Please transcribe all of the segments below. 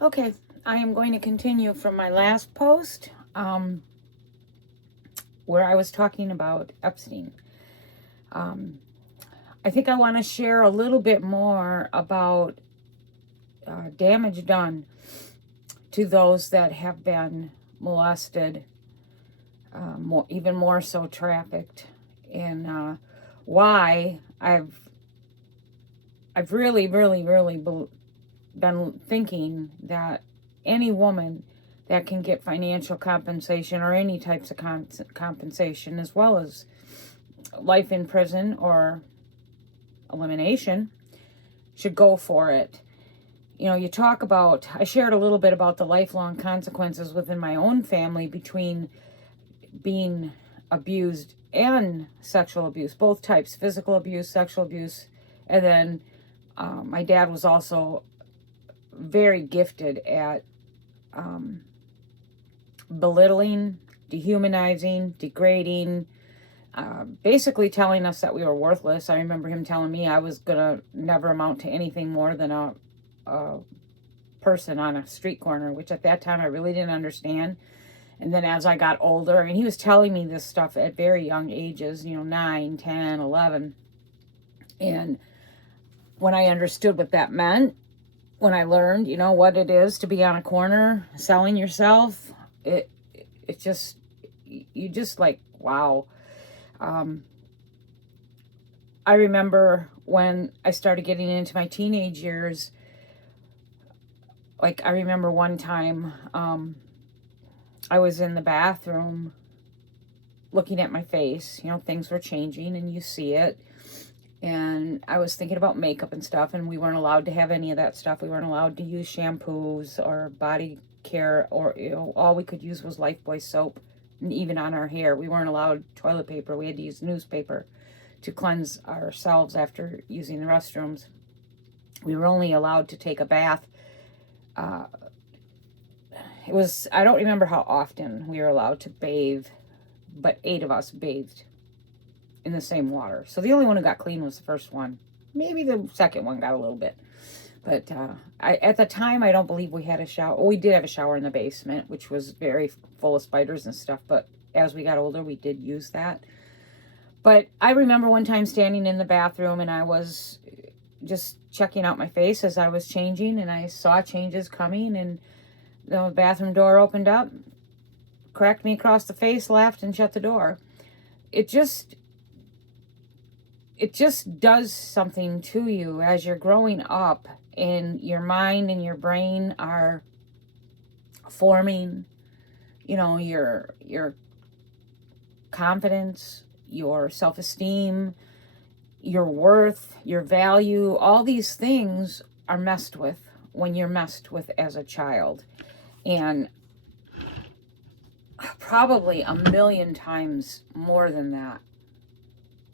Okay, I am going to continue from my last post where I was talking about Epstein. I think I want to share a little bit more about damage done to those that have been molested, even more so trafficked, and why I've really been thinking that any woman that can get financial compensation or any types of compensation, as well as life in prison or elimination, should go for it. You know, you talk about, I shared a little bit about the lifelong consequences within my own family between being abused and sexual abuse, both types, physical abuse, sexual abuse, and then my dad was also very gifted at belittling, dehumanizing, degrading, basically telling us that we were worthless. I remember him telling me I was going to never amount to anything more than a person on a street corner, which at that time I really didn't understand. And then as I got older, and he was telling me this stuff at very young ages, 9, 10, 11. And when I understood what that meant, when I learned, what it is to be on a corner selling yourself, it just, you just like, wow. I remember when I started getting into my teenage years, like I remember one time I was in the bathroom looking at my face, things were changing and you see it. And I was thinking about makeup and stuff, and we weren't allowed to have any of that stuff. We weren't allowed to use shampoos or body care, or all we could use was Lifebuoy soap. And even on our hair, we weren't allowed toilet paper. We had to use newspaper to cleanse ourselves after using the restrooms. We were only allowed to take a bath. I don't remember how often we were allowed to bathe, but 8 of us bathed in the same water. So the only one who got clean was the first one. Maybe the second one got a little bit. But at the time, I don't believe we had a shower. Well, we did have a shower in the basement, which was very full of spiders and stuff. But as we got older, we did use that. But I remember one time standing in the bathroom, and I was just checking out my face as I was changing, and I saw changes coming, and the bathroom door opened up, cracked me across the face, laughed, and shut the door. It just does something to you as you're growing up, and your mind and your brain are forming, your confidence, your self-esteem, your worth, your value. All these things are messed with when you're messed with as a child. And probably a million times more than that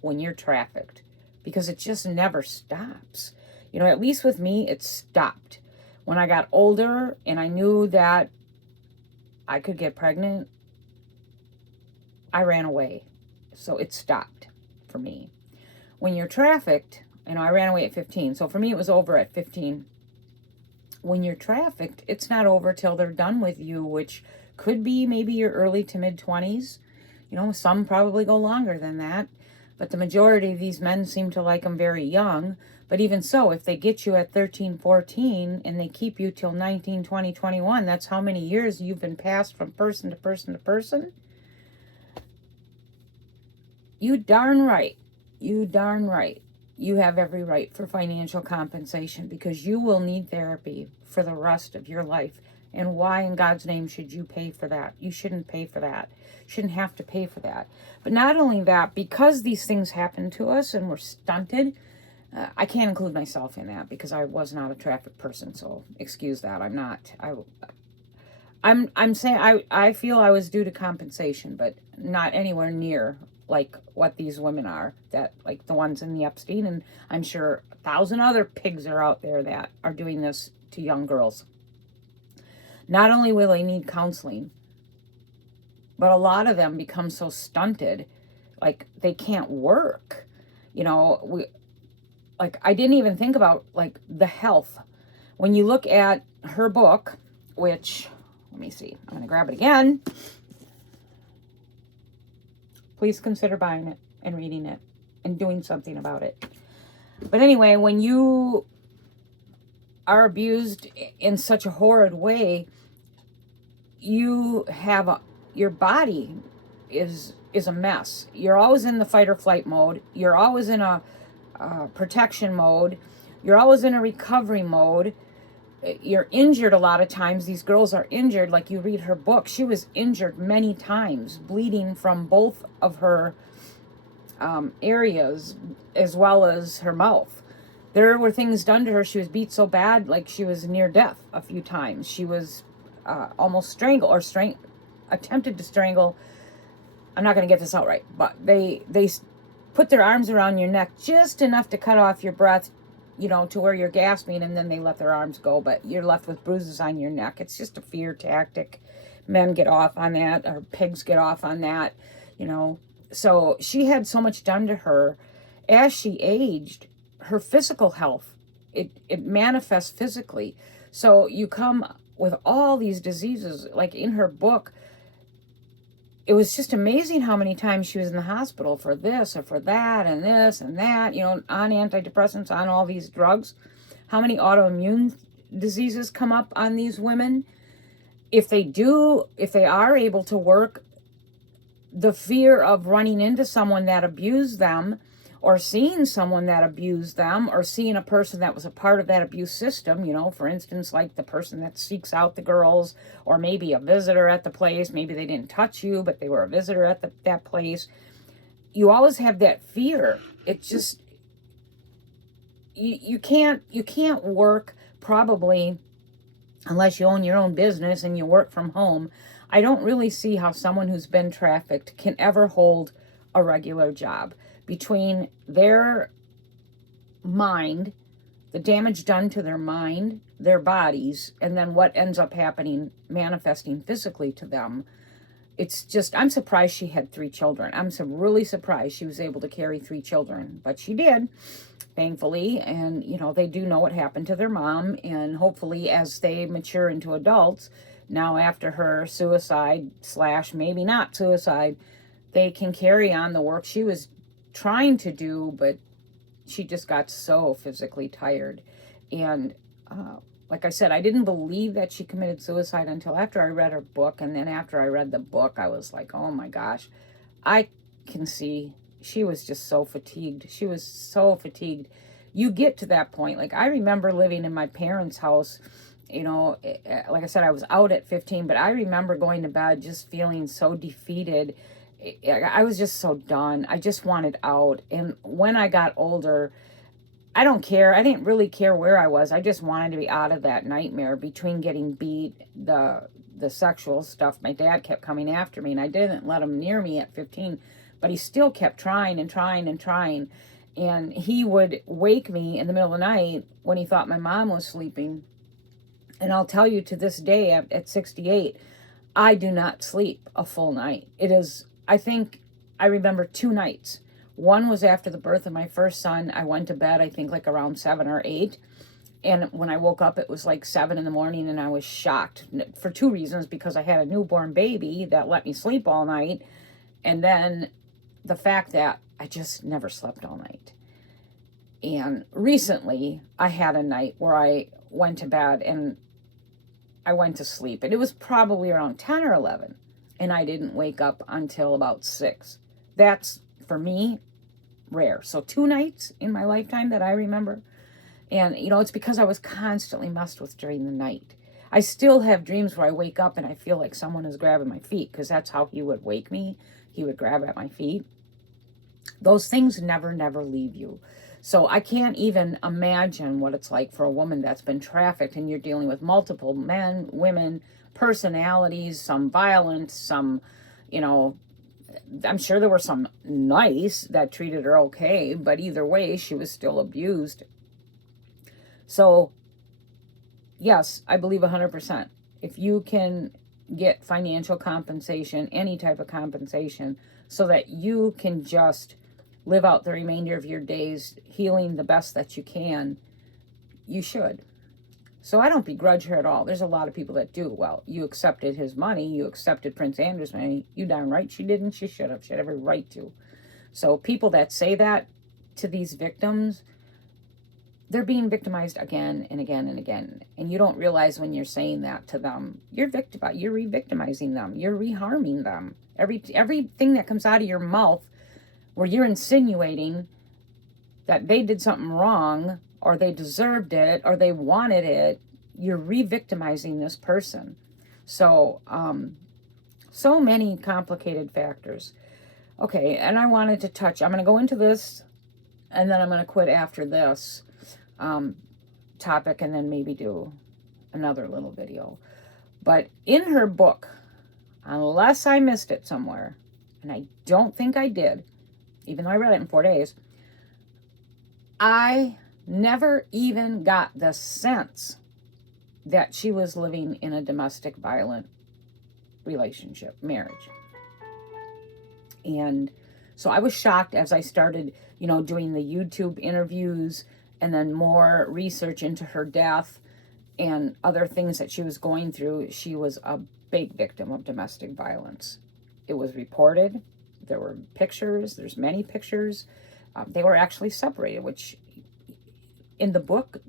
when you're trafficked, because it just never stops. At least with me, it stopped. When I got older and I knew that I could get pregnant, I ran away. So it stopped for me. When you're trafficked, I ran away at 15. So for me, it was over at 15. When you're trafficked, it's not over till they're done with you, which could be maybe your early to mid 20s. Some probably go longer than that. But the majority of these men seem to like them very young. But even so, if they get you at 13, 14, and they keep you till 19, 20, 21, that's how many years you've been passed from person to person to person. You darn right. You have every right for financial compensation, because you will need therapy for the rest of your life. And why in God's name should you pay for that? You shouldn't pay for that. You shouldn't have to pay for that. But not only that, because these things happen to us and we're stunted, I can't include myself in that because I was not a trafficked person. So excuse that. I'm not. I'm saying I feel I was due to compensation, but not anywhere near like what these women are, that like the ones in the Epstein, and I'm sure 1,000 other pigs are out there that are doing this to young girls. Not only will they need counseling, but a lot of them become so stunted, like they can't work. I didn't even think about like the health. When you look at her book, which, let me see, I'm going to grab it again. Please consider buying it and reading it and doing something about it. But anyway, when you are abused in such a horrid way, you have your body is a mess. You're always in the fight or flight mode. You're always in a protection mode. You're always in a recovery mode. You're injured a lot of times. These girls are injured. Like you read her book, she was injured many times, bleeding from both of her areas as well as her mouth. There were things done to her. She was beat so bad, like she was near death a few times. She was almost strangled or attempted to strangle. I'm not going to get this out right, but they put their arms around your neck just enough to cut off your breath, to where you're gasping, and then they let their arms go, but you're left with bruises on your neck. It's just a fear tactic. Men get off on that, or pigs get off on that, So she had so much done to her. As she aged, her physical health, it manifests physically. So you come with all these diseases, like in her book. It was just amazing how many times she was in the hospital for this or for that and this and that, on antidepressants, on all these drugs. How many autoimmune diseases come up on these women? If they are able to work, the fear of running into someone that abused them, or seeing someone that abused them, or seeing a person that was a part of that abuse system, for instance, like the person that seeks out the girls, or maybe a visitor at the place. Maybe they didn't touch you, but they were a visitor at that place. You always have that fear. It just, you can't work, probably, unless you own your own business and you work from home. I don't really see how someone who's been trafficked can ever hold a regular job. Between their mind, the damage done to their mind, their bodies, and then what ends up happening, manifesting physically to them, it's just, I'm surprised she had 3 children. I'm really surprised she was able to carry 3 children, but she did, thankfully. And, they do know what happened to their mom, and hopefully as they mature into adults, now after her suicide / maybe not suicide, they can carry on the work she was trying to do, but she just got so physically tired. And like I said, I didn't believe that she committed suicide until after I read her book. And then after I read the book, I was like, oh my gosh, I can see she was just so fatigued. She was so fatigued. You get to that point. Like, I remember living in my parents' house. Like I said, I was out at 15, but I remember going to bed just feeling so defeated. I was just so done. I just wanted out. And when I got older, I don't care. I didn't really care where I was. I just wanted to be out of that nightmare between getting beat, the sexual stuff. My dad kept coming after me, and I didn't let him near me at 15, but he still kept trying and trying and trying. And he would wake me in the middle of the night when he thought my mom was sleeping. And I'll tell you, to this day, at 68, I do not sleep a full night. It is, I think, I remember 2 nights. One was after the birth of my first son. I went to bed, I think, like around 7 or 8. And when I woke up, it was like 7 in the morning, and I was shocked for 2 reasons. Because I had a newborn baby that let me sleep all night. And then the fact that I just never slept all night. And recently, I had a night where I went to bed and I went to sleep. And it was probably around 10 or 11. And I didn't wake up until about 6. That's, for me, rare. So 2 nights in my lifetime that I remember. And, it's because I was constantly messed with during the night. I still have dreams where I wake up and I feel like someone is grabbing my feet, because that's how he would wake me. He would grab at my feet. Those things never leave you. So I can't even imagine what it's like for a woman that's been trafficked, and you're dealing with multiple men, women, personalities, some violent, some, I'm sure there were some nice that treated her okay, but either way, she was still abused. So, yes, I believe 100%. If you can get financial compensation, any type of compensation, so that you can just live out the remainder of your days healing the best that you can, you should. So I don't begrudge her at all. There's a lot of people that do. Well, you accepted his money. You accepted Prince Andrew's money. You darn right she didn't. She should have. She had every right to. So people that say that to these victims, they're being victimized again and again and again. And you don't realize when you're saying that to them, you're re-victimizing them. You're reharming them. Everything that comes out of your mouth where you're insinuating that they did something wrong or they deserved it or they wanted it, you're re-victimizing this person. So, so many complicated factors. Okay, and I wanted to touch, I'm going to go into this and then I'm going to quit after this topic and then maybe do another little video. But in her book, unless I missed it somewhere, and I don't think I did, even though I read it in 4 days, I never even got the sense that she was living in a domestic violent relationship, marriage. And so I was shocked as I started, doing the YouTube interviews and then more research into her death and other things that she was going through. She was a big victim of domestic violence. It was reported. There were pictures. There's many pictures. They were actually separated, which in the book,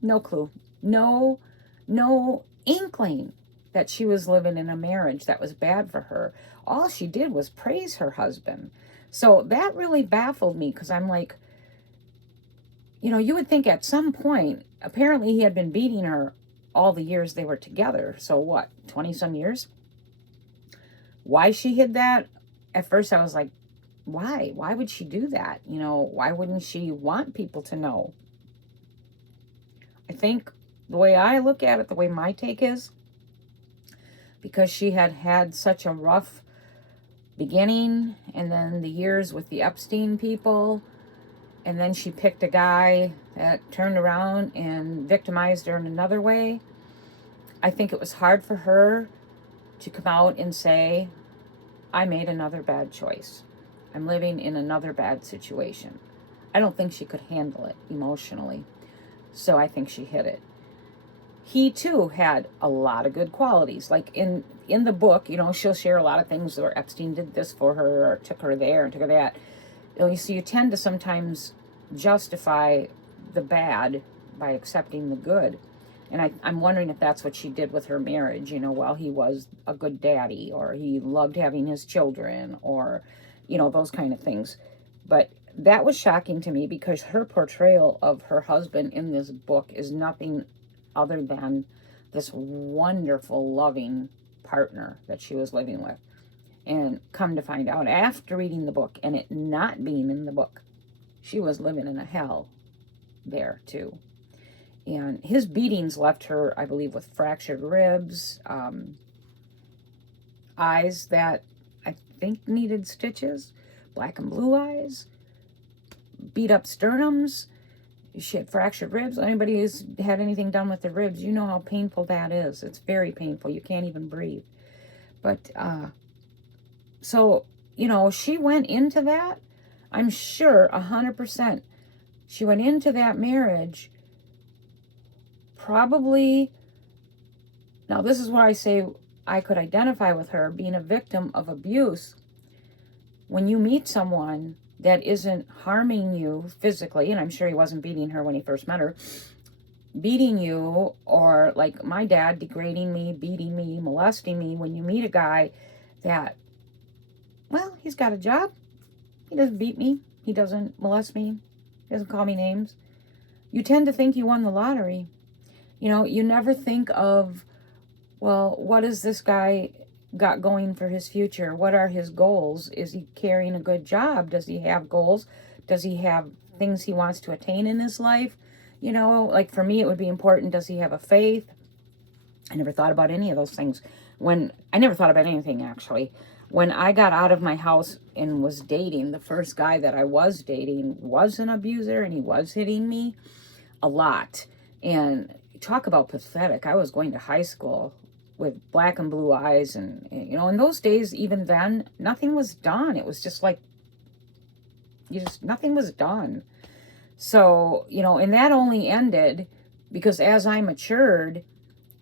no clue. No inkling that she was living in a marriage that was bad for her. All she did was praise her husband. So that really baffled me because I'm like, you would think at some point, apparently he had been beating her all the years they were together. So what, 20 some years? Why she hid that? At first I was like, why? Why would she do that? Why wouldn't she want people to know? I think the way I look at it, the way my take is, because she had had such a rough beginning and then the years with the Epstein people, and then she picked a guy that turned around and victimized her in another way. I think it was hard for her to come out and say, I made another bad choice. I'm living in another bad situation. I don't think she could handle it emotionally. So I think she hid it. He too had a lot of good qualities. Like in the book, she'll share a lot of things where Epstein did this for her or took her there and took her that. So you tend to sometimes justify the bad by accepting the good. And I'm wondering if that's what she did with her marriage. Well, he was a good daddy, or he loved having his children, or, those kind of things. But that was shocking to me because her portrayal of her husband in this book is nothing other than this wonderful, loving partner that she was living with. And come to find out, after reading the book and it not being in the book, she was living in a hell there too. And his beatings left her, I believe, with fractured ribs, eyes that I think needed stitches, black and blue eyes, beat up sternums. She had fractured ribs. Anybody who's had anything done with the ribs, you know how painful that is. It's very painful. You can't even breathe. But, so, she went into that, I'm sure 100%. She went into that marriage probably, now this is where I say I could identify with her being a victim of abuse. When you meet someone that isn't harming you physically, and I'm sure he wasn't beating her when he first met her, beating you, or like my dad, degrading me, beating me, molesting me, when you meet a guy that, well, he's got a job, he doesn't beat me, he doesn't molest me, he doesn't call me names, you tend to think you won the lottery. You never think of, well, what has this guy got going for his future? What are his goals? Is he carrying a good job? Does he have goals? Does he have things he wants to attain in his life? Like for me, it would be important, does he have a faith? I never thought about any of those things. I never thought about anything, actually. When I got out of my house and was dating, the first guy that I was dating was an abuser, and he was hitting me a lot. And talk about pathetic. I was going to high school with black and blue eyes, and in those days, even then, nothing was done. It was just like, nothing was done. So, and that only ended because as I matured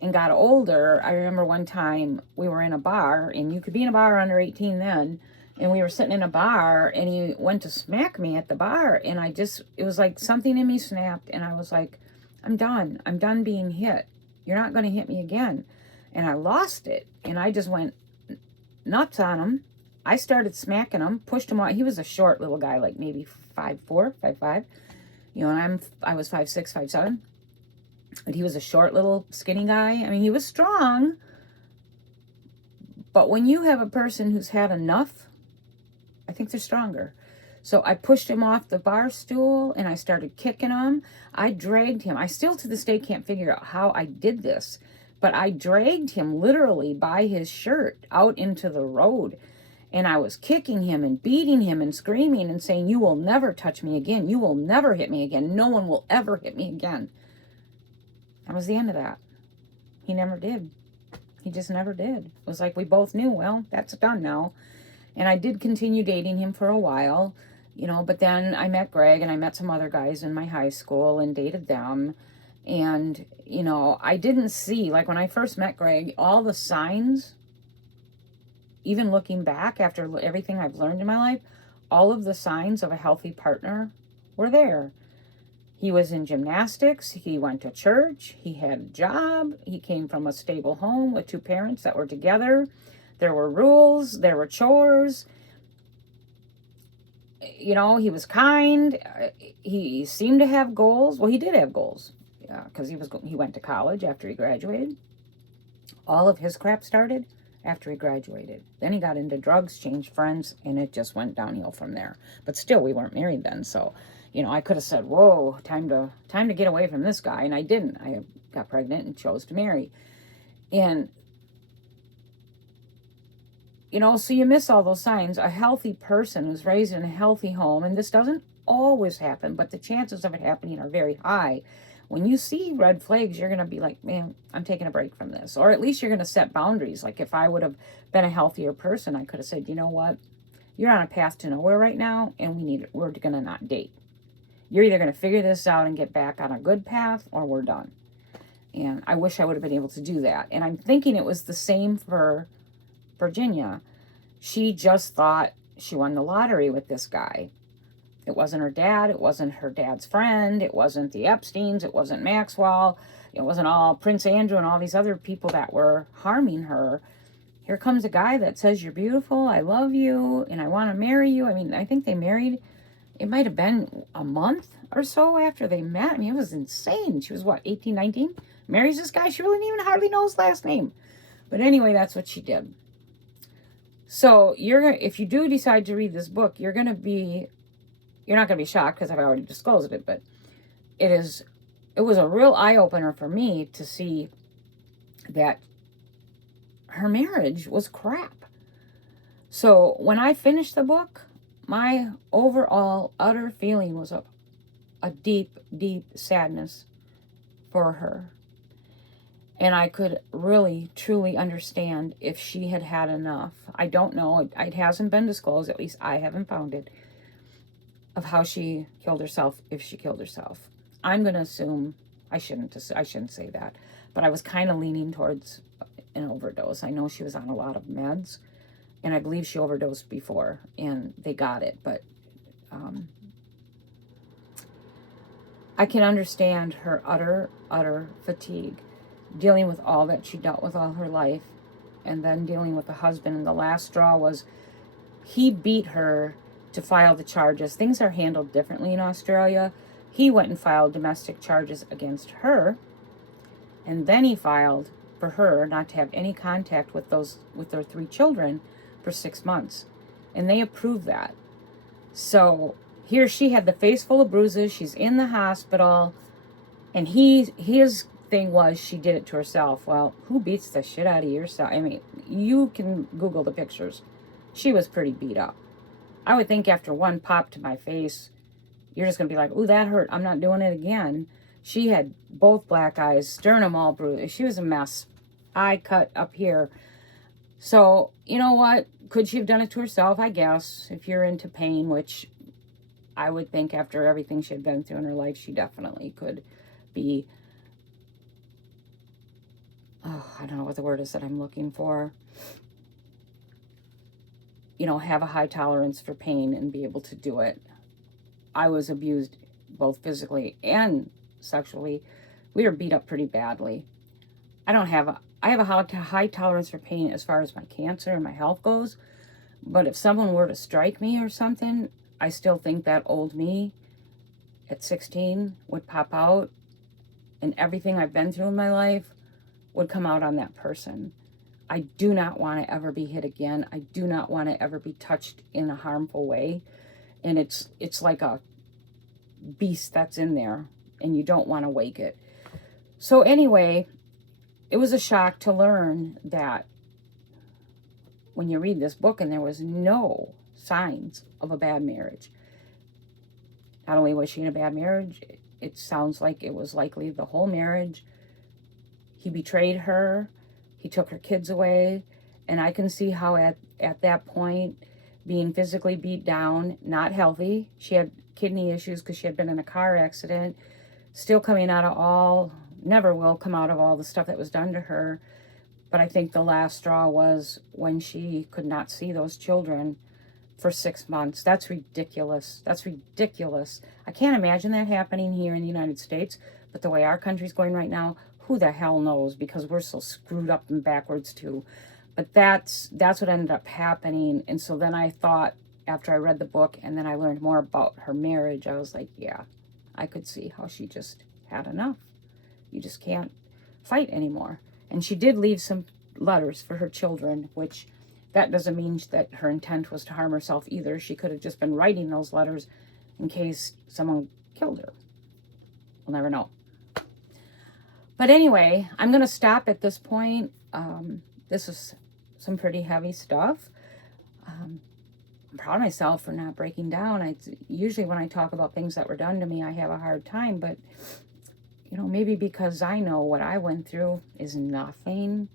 and got older, I remember one time we were in a bar, and you could be in a bar under 18 then, and we were sitting in a bar, and he went to smack me at the bar, and it was like something in me snapped, and I was like, I'm done being hit. You're not going to hit me again. And I lost it, and I just went nuts on him. I started smacking him, pushed him out. He was a short little guy, like maybe 5'4", 5'5", and I was 5'6", 5'7", but he was a short little skinny guy. I mean, he was strong, but when you have a person who's had enough, I think they're stronger. So I pushed him off the bar stool, and I started kicking him. I dragged him. I still to this day can't figure out how I did this, but I dragged him literally by his shirt out into the road. And I was kicking him and beating him and screaming and saying, you will never touch me again. You will never hit me again. No one will ever hit me again. That was the end of that. He never did. He just never did. It was like we both knew, well, that's done now. And I did continue dating him for a while, but then I met Greg, and I met some other guys in my high school and dated them. And, I didn't see, like when I first met Greg, all the signs, even looking back after everything I've learned in my life, all of the signs of a healthy partner were there. He was in gymnastics. He went to church. He had a job. He came from a stable home with two parents that were together. There were rules. There were chores. He was kind. He seemed to have goals. Well, he did have goals. Yeah, because he went to college after he graduated. All of his crap started after he graduated. Then he got into drugs, changed friends, and it just went downhill from there. But still, we weren't married then, so I could have said, whoa, time to get away from this guy, and I didn't. I got pregnant and chose to marry. And so you miss all those signs. A healthy person who's raised in a healthy home, and this doesn't always happen, but the chances of it happening are very high. When you see red flags, you're going to be like, man, I'm taking a break from this. Or at least you're going to set boundaries. Like if I would have been a healthier person, I could have said, you know what? You're on a path to nowhere right now, and we're going to not date. You're either going to figure this out and get back on a good path, or we're done. And I wish I would have been able to do that. And I'm thinking it was the same for Virginia. She just thought she won the lottery with this guy. It wasn't her dad. It wasn't her dad's friend. It wasn't the Epsteins. It wasn't Maxwell. It wasn't all Prince Andrew and all these other people that were harming her. Here comes a guy that says, you're beautiful, I love you, and I want to marry you. I mean, I think they married, it might have been a month or so after they met. I mean, it was insane. She was, 18, 19? Marries this guy. She really didn't even hardly know his last name. But anyway, that's what she did. So if you do decide to read this book, you're not going to be shocked because I've already disclosed it, but it was a real eye-opener for me to see that her marriage was crap. So when I finished the book, my overall utter feeling was a deep, deep sadness for her. And I could really, truly understand if she had had enough. I don't know. It hasn't been disclosed. At least I haven't found it. Of how she killed herself, if she killed herself. I'm going to assume, I shouldn't say that, but I was kind of leaning towards an overdose. I know she was on a lot of meds, and I believe she overdosed before, and they got it, but I can understand her utter fatigue, dealing with all that she dealt with all her life, and then dealing with the husband, and the last straw was he beat her to file the charges. Things are handled differently in Australia. He went and filed domestic charges against her, and then he filed for her not to have any contact with their 3 children for 6 months, and they approved that. So here she had the face full of bruises. She's in the hospital, and his thing was she did it to herself. Well, who beats the shit out of yourself? I mean, you can Google the pictures. She was pretty beat up. I would think after one pop to my face, you're just going to be like, ooh, that hurt. I'm not doing it again. She had both black eyes, sternum all bruised. She was a mess. Eye cut up here. So, you know what? Could she have done it to herself? I guess. If you're into pain, which I would think after everything she had been through in her life, she definitely could be I don't know what the word is that I'm looking for, you know, have a high tolerance for pain and be able to do it. I was abused both physically and sexually. We were beat up pretty badly. I have a high tolerance for pain as far as my cancer and my health goes. But if someone were to strike me or something, I still think that old me at 16 would pop out, and everything I've been through in my life would come out on that person. I do not want to ever be hit again. I do not want to ever be touched in a harmful way. And it's like a beast that's in there, and you don't want to wake it. So anyway, it was a shock to learn that when you read this book, and there was no signs of a bad marriage. Not only was she in a bad marriage, it sounds like it was likely the whole marriage. He betrayed her. He took her kids away. And I can see how at that point, being physically beat down, not healthy, she had kidney issues because she had been in a car accident, still coming out of all, never will come out of all the stuff that was done to her. But I think the last straw was when she could not see those children for 6 months. That's ridiculous. That's ridiculous. I can't imagine that happening here in the United States, but the way our country's going right now, who the hell knows, because we're so screwed up and backwards too. But that's what ended up happening. And so then I thought, after I read the book and then I learned more about her marriage, I was like, yeah, I could see how she just had enough. You just can't fight anymore. And she did leave some letters for her children, which that doesn't mean that her intent was to harm herself either. She could have just been writing those letters in case someone killed her. We'll never know. But anyway, I'm going to stop at this point. This is some pretty heavy stuff. I'm proud of myself for not breaking down. Usually when I talk about things that were done to me, I have a hard time. But, you know, maybe because I know what I went through is nothing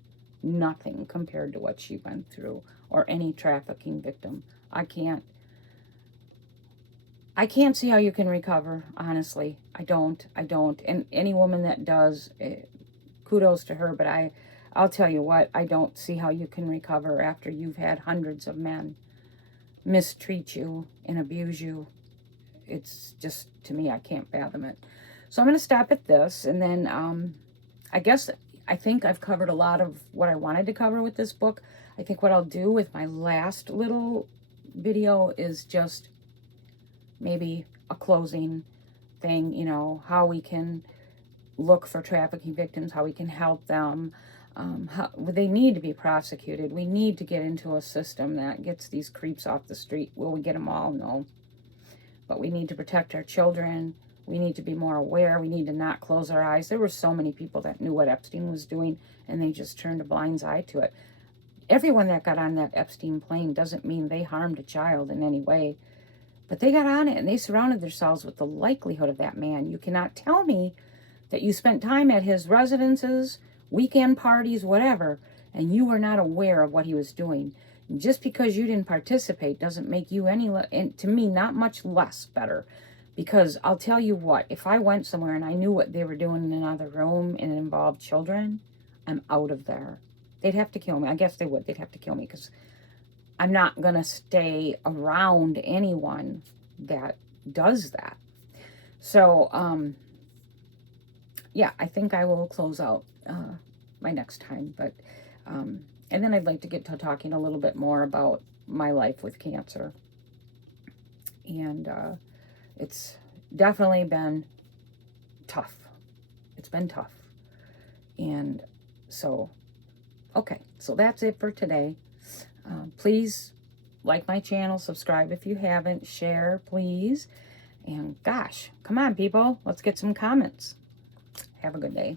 compared to what she went through, or any trafficking victim. I can't see how you can recover, honestly. I don't. And any woman that does, kudos to her, but I'll tell you what, I don't see how you can recover after you've had hundreds of men mistreat you and abuse you. It's just, to me, I can't fathom it. So I'm going to stop at this, and then I think I've covered a lot of what I wanted to cover with this book. I think what I'll do with my last little video is just maybe a closing thing, you know, how we can look for trafficking victims, how we can help them. How they need to be prosecuted. We need to get into a system that gets these creeps off the street. Will we get them all? No. But we need to protect our children. We need to be more aware. We need to not close our eyes. There were so many people that knew what Epstein was doing, and they just turned a blind eye to it. Everyone that got on that Epstein plane doesn't mean they harmed a child in any way. But they got on it, and they surrounded themselves with the likelihood of that man. You cannot tell me that you spent time at his residences, weekend parties, whatever, and you were not aware of what he was doing. And just because you didn't participate doesn't make you any, and to me, not much less better. Because I'll tell you what, if I went somewhere and I knew what they were doing in another room and it involved children, I'm out of there. They'd have to kill me. I guess they would. They'd have to kill me, because I'm not going to stay around anyone that does that. So, yeah, I think I will close out my next time. But and then I'd like to get to talking a little bit more about my life with cancer. And it's definitely been tough. It's been tough. And so, okay, so that's it for today. Please like my channel, subscribe if you haven't, share, please. And gosh, come on, people, let's get some comments. Have a good day.